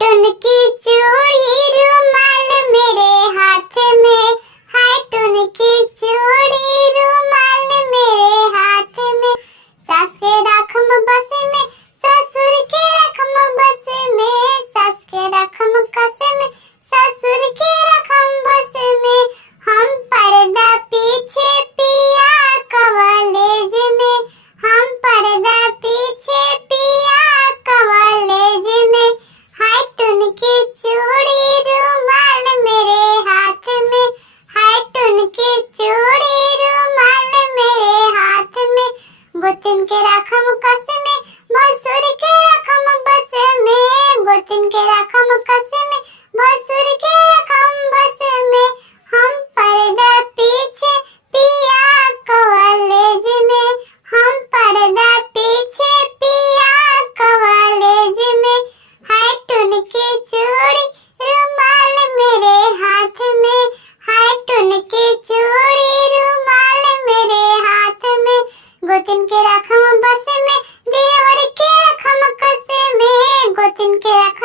टुन की चूड़ी रुमाल मेरे हाथ में, हाय टुन की चूड़ी रुमाल मेरे हाथ में। सास के रखम बस में, ससुर के रखम बस में, सास के रखम कस में, ससुर के रखम बस में। हम पर्दा पीछे पिया कॉलेज में, हम पर्दा पीछे पिया कॉलेज में। हाय टुन की चूड़ी रुमाल मेरे हाथ में, हाय टुन की चूड़ी रुमाल मेरे हाथ में। गोतिन के रखम कस में, भसुर के रखम बस में, गोतिन के रखम कस में, भसुर के रखम बस में। हम पर्दा पीछे पिया कॉलेज में, हम पर्दा पीछे पिया कॉलेज में। हाय टुन की चूड़ी रुमाल मेरे हाथ में, हाय टुन की चूड़ी रुमाल मेरे हाथ में। गोतिन के रखम बस में, देवर के रखम कस में, गोतिन के रखम